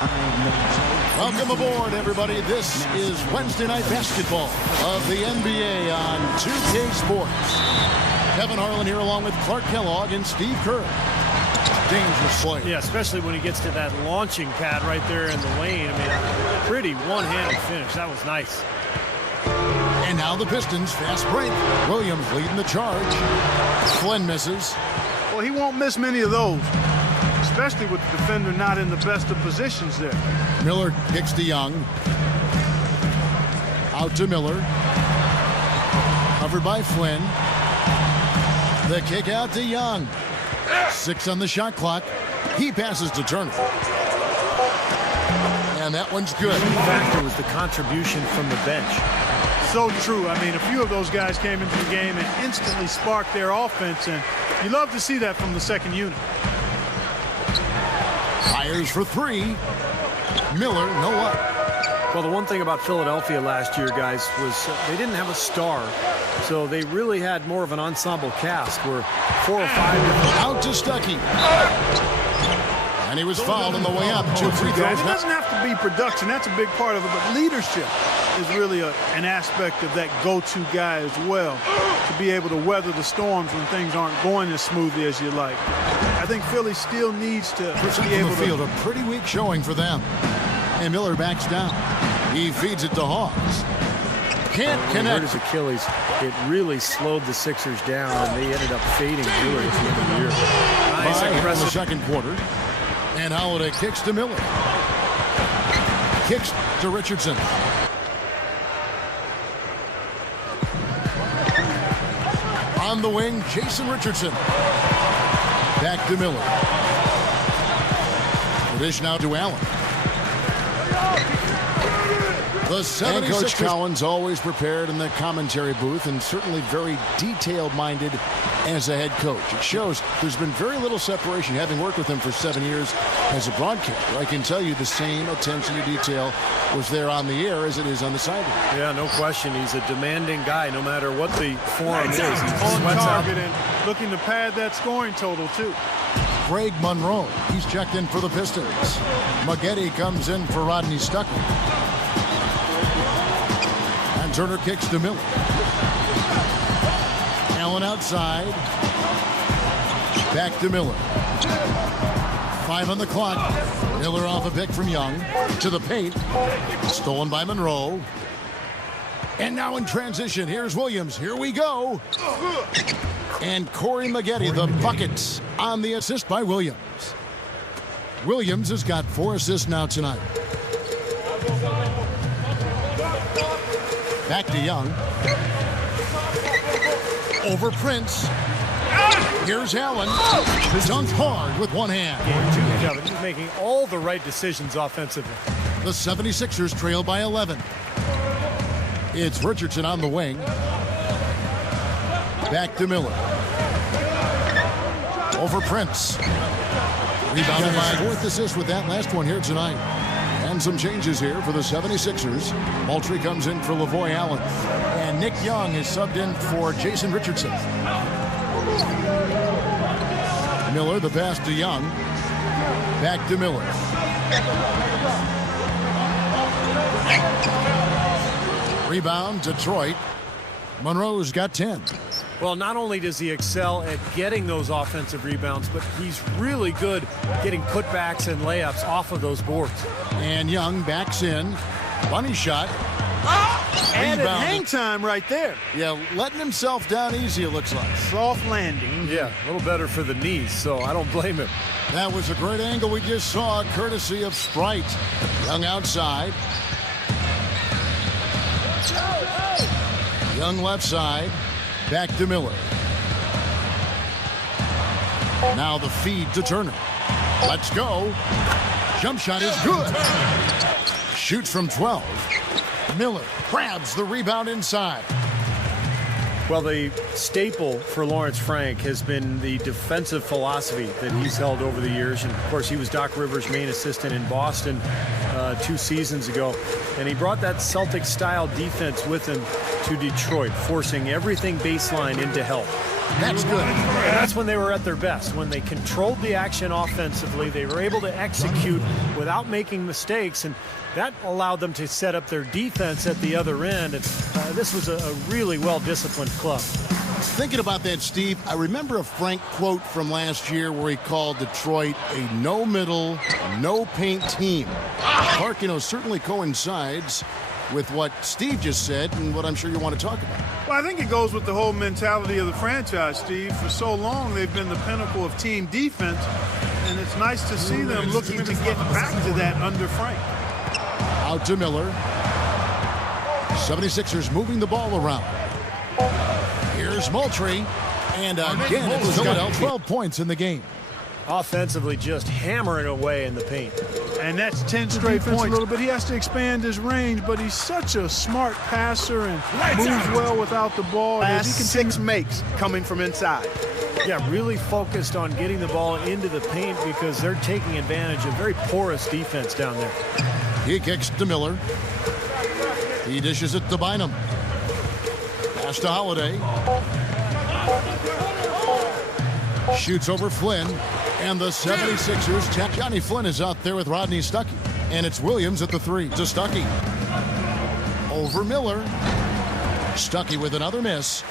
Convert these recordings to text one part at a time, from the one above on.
Welcome aboard, everybody. This is Wednesday Night Basketball of the NBA on 2K Sports. Kevin Harlan here along with Clark Kellogg and Steve Kerr. Dangerous play. Yeah, especially when he gets to that launching pad right there in the lane. I mean, pretty one-handed finish. That was nice. And now the Pistons, fast break. Williams leading the charge. Flynn misses. Well, he won't miss many of those, especially with the defender not in the best of positions there. Miller kicks to Young. Out to Miller. Covered by Flynn. The kick out to Young. 6 on the shot clock. He passes to Turner. And that one's good. The factor was the contribution from the bench. So true. I mean, a few of those guys came into the game and instantly sparked their offense, and you love to see that from the second unit. Fires for 3. Miller, no up. Well, the one thing about Philadelphia last year, guys, was they didn't have a star. So they really had more of an ensemble cast where 4 or 5 different... Out to Stuckey. And he was fouled on the way up. 2 free throws. It doesn't have to be production. That's a big part of it. But leadership is really an aspect of that go-to guy as well, to be able to weather the storms when things aren't going as smoothly as you like. I think Philly still needs to be able to... field, a pretty weak showing for them. And Miller backs down. He feeds it to Hawks. Can't connect. His Achilles. It really slowed the Sixers down, and they ended up fading really at the end of the year. Nice in the second quarter. And Holiday kicks to Miller. Kicks to Richardson. On the wing, Jason Richardson. Back to Miller. The dish now to Allen. The 76ers. Coach Cowan's always prepared in the commentary booth and certainly very detail-minded as a head coach. It shows there's been very little separation, having worked with him for 7 years as a broadcaster. I can tell you the same attention to detail was there on the air as it is on the sideline. Yeah, no question. He's a demanding guy, no matter what the form is. He's on target and looking to pad that scoring total, too. Greg Monroe, he's checked in for the Pistons. Maggette comes in for Rodney Stuckey. And Turner kicks to Miller. Allen outside. Back to Miller. 5 on the clock. Miller off a pick from Young. To the paint. Stolen by Monroe. And now in transition, here's Williams. Here we go. And Corey Maggette, the buckets on the assist by Williams. Williams has got 4 assists now tonight. Back to Young. Over Prince. Here's Allen. Dunked hard with one hand. He's making all the right decisions offensively. The 76ers trail by 11. It's Richardson on the wing. Back to Miller. Over Prince. Rebounded by 4th assist with that last one here tonight. And some changes here for the 76ers. Moultrie comes in for Lavoy Allen. And Nick Young is subbed in for Jason Richardson. Miller, the pass to Young. Back to Miller. Rebound, Detroit. Monroe's got 10. Well, not only does he excel at getting those offensive rebounds, but he's really good getting putbacks and layups off of those boards. And Young backs in. Bunny shot. And hang time right there. Yeah, letting himself down easy, it looks like. Soft landing. Yeah, a little better for the knees, so I don't blame him. That was a great angle we just saw, courtesy of Sprite. Young outside. Young left side. Back to Miller. Now the feed to Turner. Let's go. Jump shot is good. Shoots from 12. Miller grabs the rebound inside. Well, the staple for Lawrence Frank has been the defensive philosophy that he's held over the years. And, of course, he was Doc Rivers' main assistant in Boston 2 seasons ago. And he brought that Celtic-style defense with him to Detroit, forcing everything baseline into help. That's good. And that's when they were at their best. When they controlled the action offensively, they were able to execute without making mistakes, and that allowed them to set up their defense at the other end. And this was a really well-disciplined club. Thinking about that, Steve, I remember a Frank quote from last year where he called Detroit a no-middle, no-paint team. Clark, certainly coincides with what Steve just said and what I'm sure you want to talk about. Well, I think it goes with the whole mentality of the franchise, Steve. For so long, they've been the pinnacle of team defense, and it's nice to see them looking to get back to that under Frank. Out to Miller. 76ers moving the ball around. Here's Moultrie, and again, it's Philadelphia. 12 points in the game. Offensively, just hammering away in the paint. And that's 10 straight points. A little bit. He has to expand his range, but he's such a smart passer and moves well without the ball. Last 6 makes coming from inside. Yeah, really focused on getting the ball into the paint because they're taking advantage of very porous defense down there. He kicks to Miller. He dishes it to Bynum. Pass to Holiday. Shoots over Flynn. And the 76ers, Johnny Flynn is out there with Rodney Stuckey. And it's Williams at the 3 to Stuckey. Over Miller. Stuckey with another miss.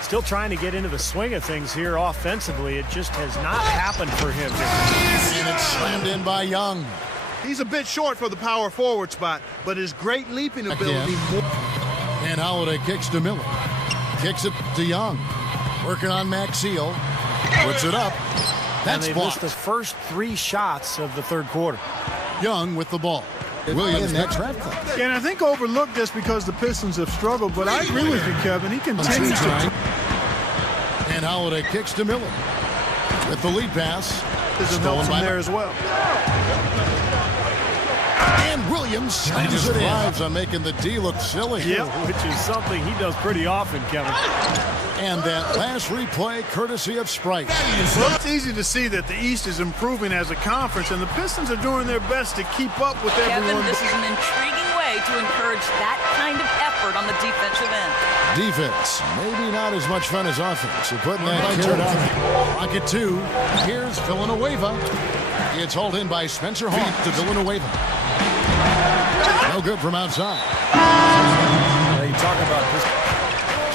Still trying to get into the swing of things here offensively. It just has not happened for him. And it's slammed in by Young. He's a bit short for the power forward spot, but his great leaping ability. And Holiday kicks to Miller. Kicks it to Young. Working on Maxiel. Puts it up. And they missed the first 3 shots of the third quarter. Young with the ball. Williams next draft club. Yeah, and I think overlooked this because the Pistons have struggled, but I agree with you, Kevin. He continues to. And Holiday kicks to Miller. With the lead pass. Stolen by there as well. And Williams slams it in. Drives on making the D look silly. Yeah, which is something he does pretty often, Kevin. And that last replay courtesy of Sprite. Well, it's easy to see that the East is improving as a conference, and the Pistons are doing their best to keep up with everyone. Kevin, this is an intriguing way to encourage that kind of effort on the defensive end. Defense, maybe not as much fun as offense. You're putting that turn out. Pocket 2. Here's Villanueva. It's hauled in by Spencer Hawk to Villanueva. No good from outside. You talk about this.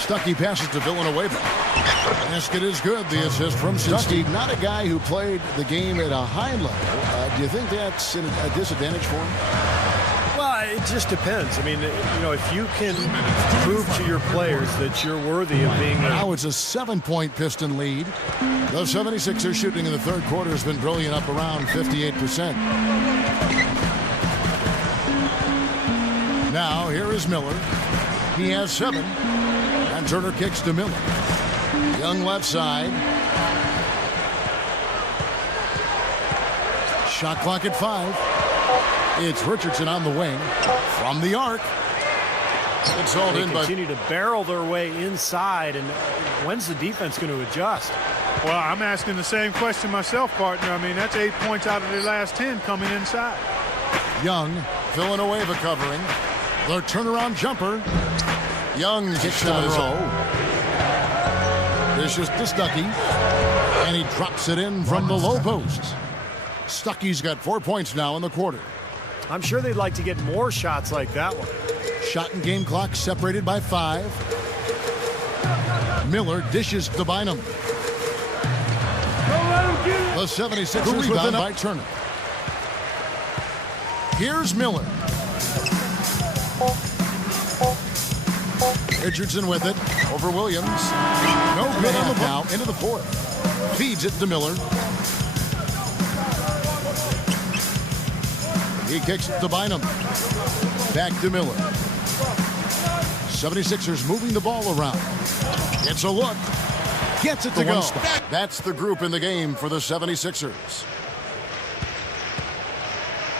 Stuckey passes to Villanueva. Basket is good. The assist from Stuckey. Not a guy who played the game at a high level. Do you think that's a disadvantage for him? Well, it just depends. I mean, if you can prove to your players that you're worthy of being there. Now it's a 7-point Piston lead. The 76ers shooting in the third quarter has been brilliant, up around 58%. Now, here is Miller. He has 7. And Turner kicks to Miller. Young left side. Shot clock at 5. It's Richardson on the wing. From the arc. It's hauled in by... They continue to barrel their way inside, and when's the defense going to adjust? Well, I'm asking the same question myself, partner. I mean, that's 8 points out of their last 10 coming inside. Young, Villanueva covering. The turnaround jumper. Young kicks to Monroe. This is to Stuckey. And he drops it in from the low post. Stuckey's got 4 points now in the quarter. I'm sure they'd like to get more shots like that one. Shot and game clock separated by 5. Miller dishes to Bynum. The 76ers rebound by Turner. Here's Miller. Richardson with it over Williams. No good on the now into the 4th. Feeds it to Miller. He kicks it to Bynum. Back to Miller. 76ers moving the ball around. It's a look. Gets it to go. That's the group in the game for the 76ers.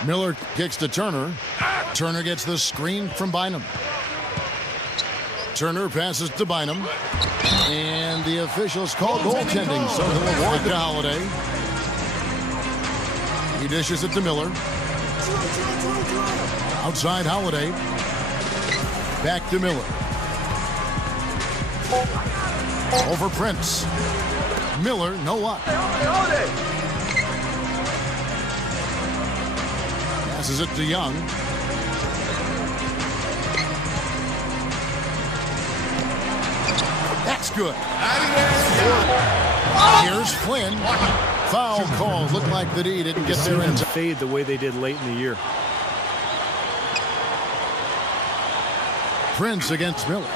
Miller kicks to Turner. Turner gets the screen from Bynum. Turner passes to Bynum. And the officials call goaltending, so he'll award to Holiday. He dishes it to Miller. Outside Holiday. Back to Miller. Over Prince. Miller, no luck. Passes it to Young. That's good. Here's Flynn. Foul call. Looked like that he didn't get there in time. Fade the way they did late in the year. Prince against Miller.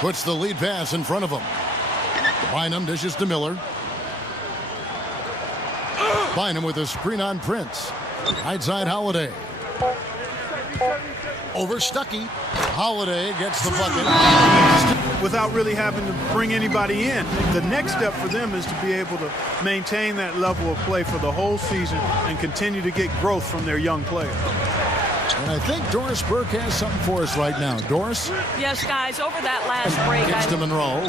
Puts the lead pass in front of him. Bynum dishes to Miller. Bynum with a screen on Prince. Right side Holiday. Over Stuckey. Holiday gets the bucket. Without really having to bring anybody in. The next step for them is to be able to maintain that level of play for the whole season and continue to get growth from their young players. And I think Doris Burke has something for us right now. Doris? Yes, guys, over that last break. Gets to Monroe.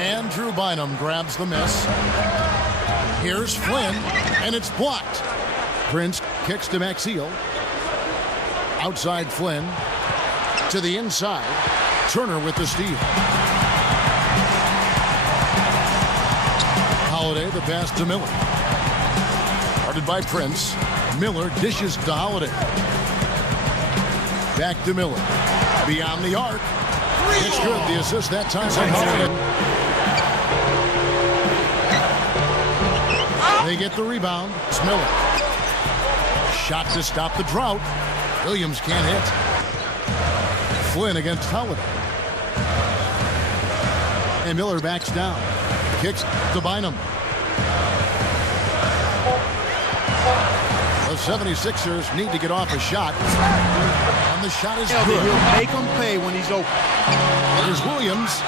And Drew Bynum grabs the miss. Here's Flynn, and it's blocked. Prince kicks to Maxiel. Outside Flynn. To the inside. Turner with the steal. Holiday, the pass to Miller. Guarded by Prince. Miller dishes to Holiday. Back to Miller. Beyond the arc. It's good. The assist that time from Holiday. They get the rebound. It's Miller. Shot to stop the drought. Williams can't hit. Flynn against Holiday. And Miller backs down. Kicks to Bynum. The 76ers need to get off a shot. And the shot is good. He'll make them pay when he's open. There's Williams.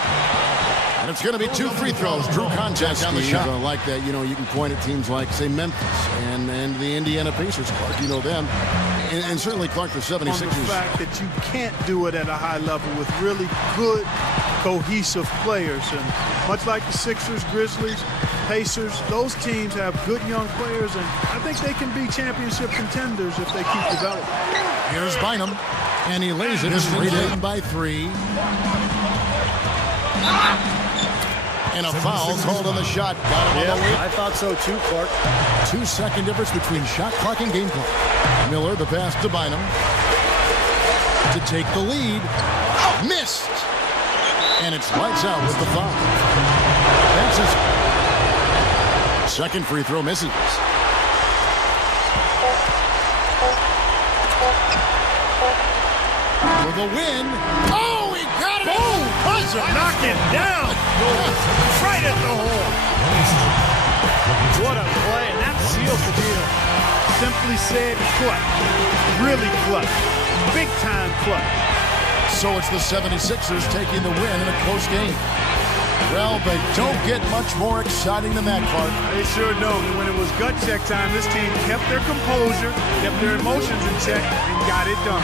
And it's going to be 2 free throws. Drew contact on the shot. Like that, you know, you can point at teams like, say, Memphis and the Indiana Pacers, Clark. You know them. And certainly, Clark, the 76ers. On the fact that you can't do it at a high level with really good, cohesive players. And much like the Sixers, Grizzlies, Pacers, those teams have good young players, and I think they can be championship contenders if they keep developing. Here's Bynum, and he lays it. It's leading by 3. And a foul called on the shot. Got him on the lead. I thought so too, Clark. 2-second difference between shot clock and game clock. Miller, the pass to Bynum. To take the lead. Missed. And it's lights out with the foul. That's his second free throw misses. For the win. Oh, he got it! Boom! Buzzer, knock it down! Right at the hole. What a play, and that seals the deal. Simply said, clutch. Really clutch. Big time clutch. So it's the 76ers taking the win in a close game. Well, they don't get much more exciting than that, Clark. They sure don't. And when it was gut check time, this team kept their composure, kept their emotions in check, and got it done.